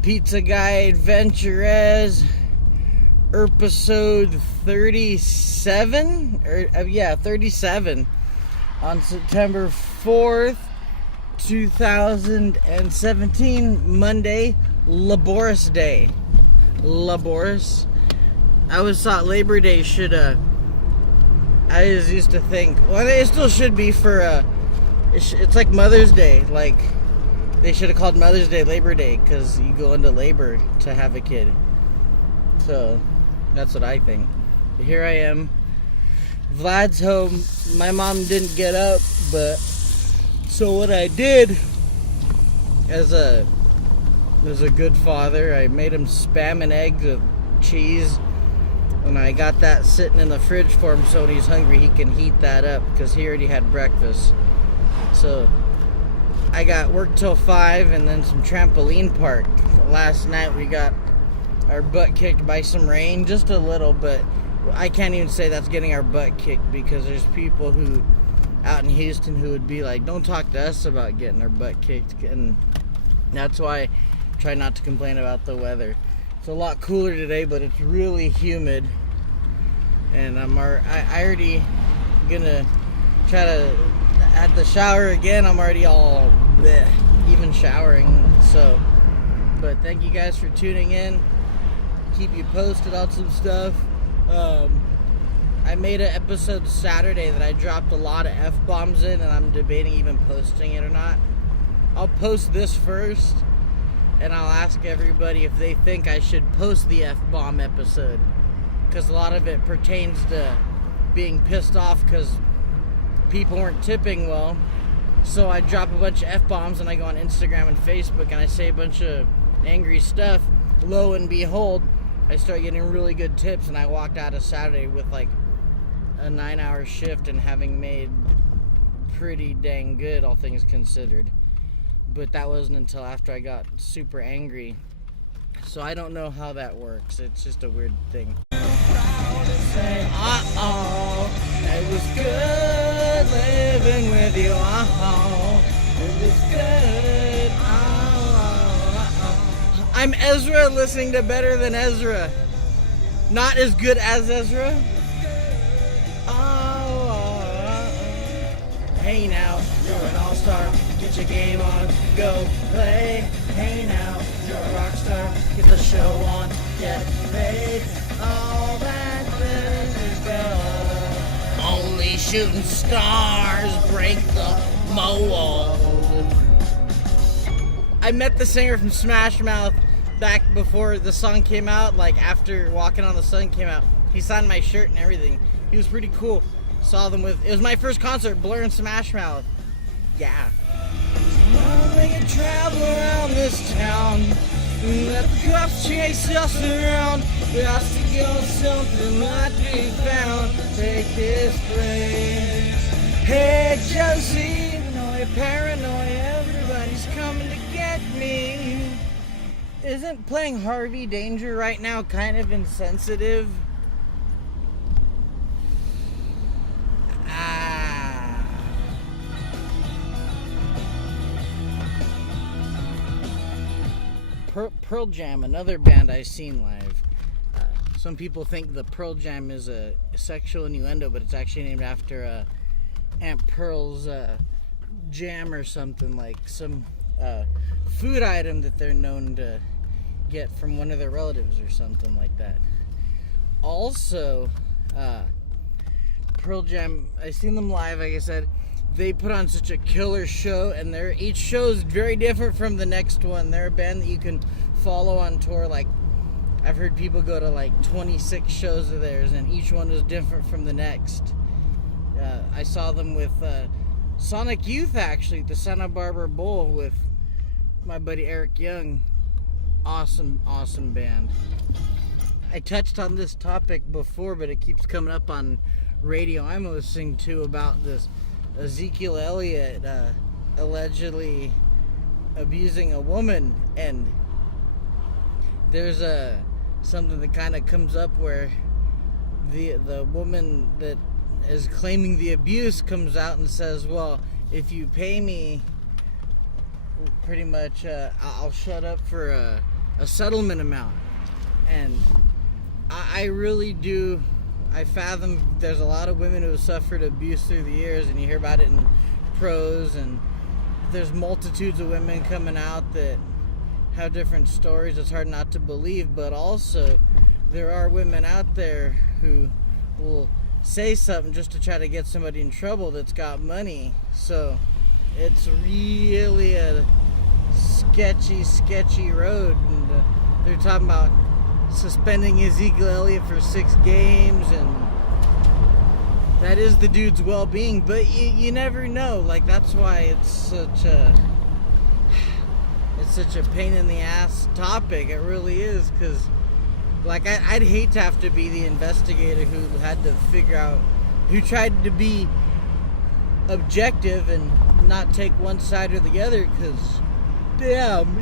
Pizza Guy AdventurEZ, episode 37, 37, on September 4th, 2017, Monday, Laborus Day. Laborus. I always thought Labor Day should, I just used to think, well, it still should be for, it's like Mother's Day, like, they should have called Mother's Day Labor Day, because you go into labor to have a kid. So, that's what I think. But here I am. Vlad's home. My mom didn't get up, but so what I did as a good father, I made him Spam and eggs with cheese, and I got that sitting in the fridge for him so when he's hungry he can heat that up, because he already had breakfast. So I got work till 5 and then some trampoline park. Last night we got our butt kicked by some rain, just a little, but I can't even say that's getting our butt kicked, because there's people who out in Houston who would be like, don't talk to us about getting our butt kicked, and that's why I try not to complain about the weather. It's a lot cooler today, but it's really humid, and I already gonna try to at the shower again. I'm already all bleh, even showering. So, but thank you guys for tuning in. Keep you posted on some stuff. I made an episode Saturday that I dropped a lot of F-bombs in, and I'm debating even posting it or not. I'll post this first, and I'll ask everybody if they think I should post the F-bomb episode, because a lot of it pertains to being pissed off because people weren't tipping well. So I drop a bunch of F-bombs and I go on Instagram and Facebook and I say a bunch of angry stuff. Lo and behold, I start getting really good tips, and I walked out of Saturday with like a 9-hour shift and having made pretty dang good, all things considered. But that wasn't until after I got super angry. So I don't know how that works. It's just a weird thing. It was good living with you. It was good. I'm Ezra listening to Better Than Ezra. Not as good as Ezra. Hey now, you're an all-star. Get your game on, go play. Hey now, you're a rock star. Get the show on, get paid. All that is go. Only shooting stars break the mold. I met the singer from Smash Mouth back before the song came out, like after Walking on the Sun came out. He signed my shirt and everything. He was pretty cool. Saw them it was my first concert, Blur and Smash Mouth. Yeah. We can travel around this town. Let the cops chase us around. We have to go something might be found. Take this place. Hey Josie, paranoia, everybody's coming to get me. Isn't playing Harvey Danger right now kind of insensitive? Pearl Jam, another band I've seen live. Some people think the Pearl Jam is a sexual innuendo, but it's actually named after Aunt Pearl's jam or something, like some food item that they're known to get from one of their relatives or something like that. Also, Pearl Jam, I've seen them live, like I said. They put on such a killer show, and each show is very different from the next one. They're a band that you can follow on tour. Like, I've heard people go to like 26 shows of theirs, and each one is different from the next. I saw them with Sonic Youth, actually, at the Santa Barbara Bowl with my buddy Eric Young. Awesome, awesome band. I touched on this topic before, but it keeps coming up on radio I'm listening to about this Ezekiel Elliott allegedly abusing a woman, and there's something that kind of comes up where the woman that is claiming the abuse comes out and says, well, if you pay me, pretty much I'll shut up for a settlement amount. And I really do, I fathom there's a lot of women who have suffered abuse through the years, and you hear about it in prose, and there's multitudes of women coming out that have different stories. It's hard not to believe, but also there are women out there who will say something just to try to get somebody in trouble that's got money. So it's really a sketchy road. And they're talking about suspending Ezekiel Elliott for 6 games, and that is the dude's well-being, but you never know. Like, that's why it's such a pain in the ass topic. It really is, because like I'd hate to have to be the investigator who had to figure out, who tried to be objective and not take one side or the other, because damn,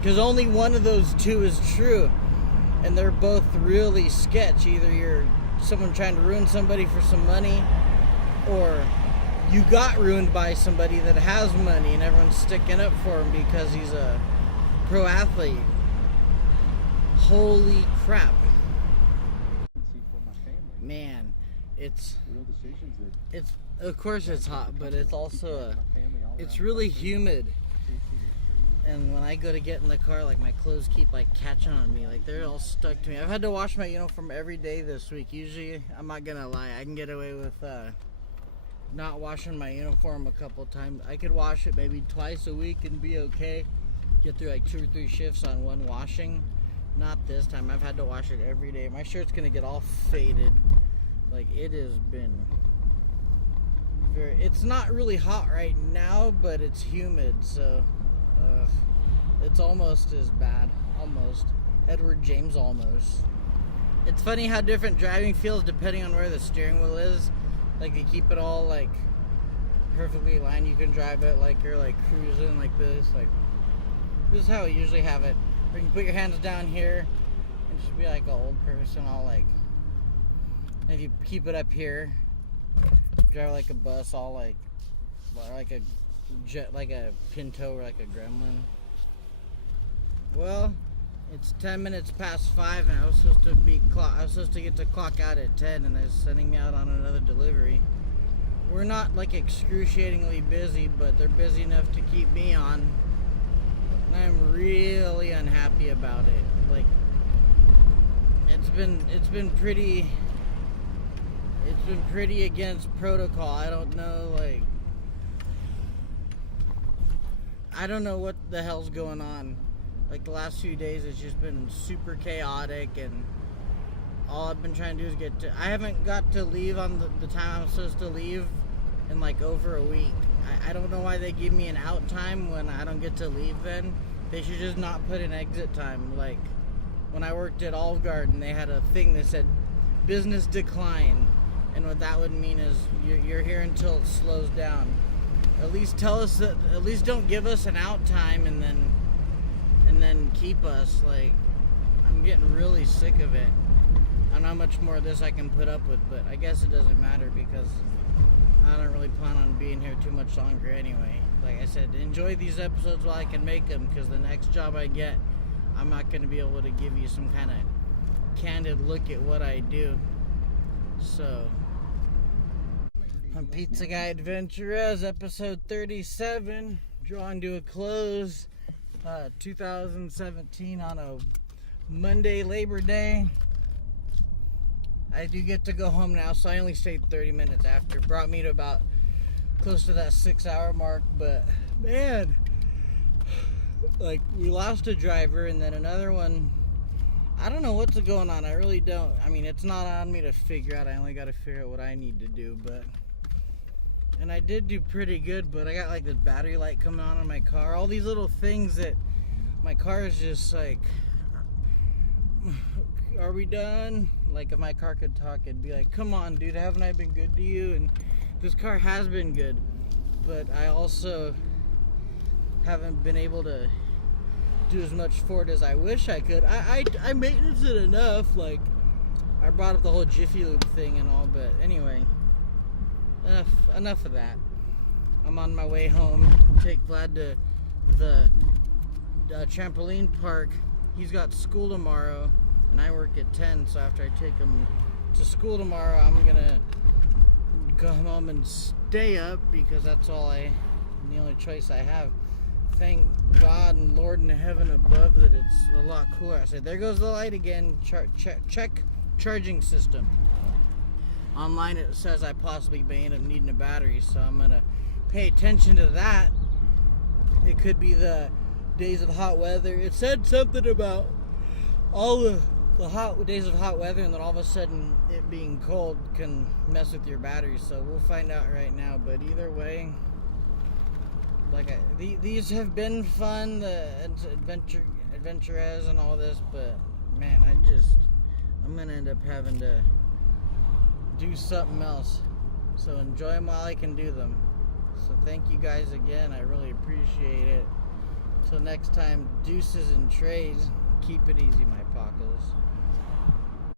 because only one of those two is true, and they're both really sketch. Either you're someone trying to ruin somebody for some money, or you got ruined by somebody that has money and everyone's sticking up for him because he's a pro athlete. Holy crap. Man, it's of course it's hot, but it's also it's really humid. And when I go to get in the car, like, my clothes keep like catching on me, like they're all stuck to me. I've had to wash my uniform every day this week. Usually, I'm not gonna lie, I can get away with not washing my uniform a couple times. I could wash it maybe twice a week and be okay. Get through like 2 or 3 shifts on one washing. Not this time. I've had to wash it every day. My shirt's gonna get all faded. Like, it has been very, it's not really hot right now, but it's humid, so it's almost as bad. Almost. Edward James almost. It's funny how different driving feels depending on where the steering wheel is. Like, they keep it all like perfectly aligned. You can drive it like you're like cruising like this. Like, this is how we usually have it. Or you can put your hands down here and just be like an old person, all like, if you keep it up here, drive like a bus, all like a jet, like a Pinto or like a Gremlin. Well, it's 10 minutes past 5, and I was supposed to get to clock out at 10, and they're sending me out on another delivery. We're not like excruciatingly busy, but they're busy enough to keep me on. And I'm really unhappy about it. Like, it's been pretty against protocol. I don't know, like, I don't know what the hell's going on. Like, the last few days, it's just been super chaotic, and all I've been trying to do is get to, I haven't got to leave on the time I'm supposed to leave in like over a week. I don't know why they give me an out time when I don't get to leave then. They should just not put an exit time. Like, when I worked at Olive Garden, they had a thing that said business decline, and what that would mean is you're here until it slows down. At least tell us that, at least don't give us an out time and then keep us. Like, I'm getting really sick of it. I don't know how much more of this I can put up with, but I guess it doesn't matter because I don't really plan on being here too much longer anyway. Like I said, enjoy these episodes while I can make them, because the next job I get, I'm not going to be able to give you some kind of candid look at what I do. So, I'm Pizza Guy AdventurEZ, episode 37, drawing to a close, 2017 on a Monday, Labor Day. I do get to go home now, so I only stayed 30 minutes after. Brought me to about close to that 6-hour mark, but man, like, we lost a driver, and then another one, I don't know what's going on. I really don't. I mean, it's not on me to figure out. I only got to figure out what I need to do, but, and I did do pretty good, but I got like this battery light coming on in my car. All these little things that my car is just like, are we done? Like, if my car could talk, it'd be like, come on, dude, haven't I been good to you? And this car has been good, but I also haven't been able to do as much for it as I wish I could. I maintenance it enough. Like, I brought up the whole Jiffy Lube thing and all, but anyway, enough of that. I'm on my way home. Take Vlad to the trampoline park. He's got school tomorrow, and I work at 10. So after I take him to school tomorrow, I'm gonna go home and stay up because that's the only choice I have. Thank God and Lord in heaven above that it's a lot cooler. I said, there goes the light again. Check charging system. Online it says I possibly may end up needing a battery, so I'm gonna pay attention to that. It could be the days of hot weather. It said something about all the hot days of hot weather, and then all of a sudden it being cold can mess with your battery. So we'll find out right now. But either way, these have been fun, the AdventurEZ and all this, but man, I'm gonna end up having to do something else. So enjoy them while I can do them. So thank you guys again. I really appreciate it. Till next time, deuces and trays. Keep it easy, my Paco.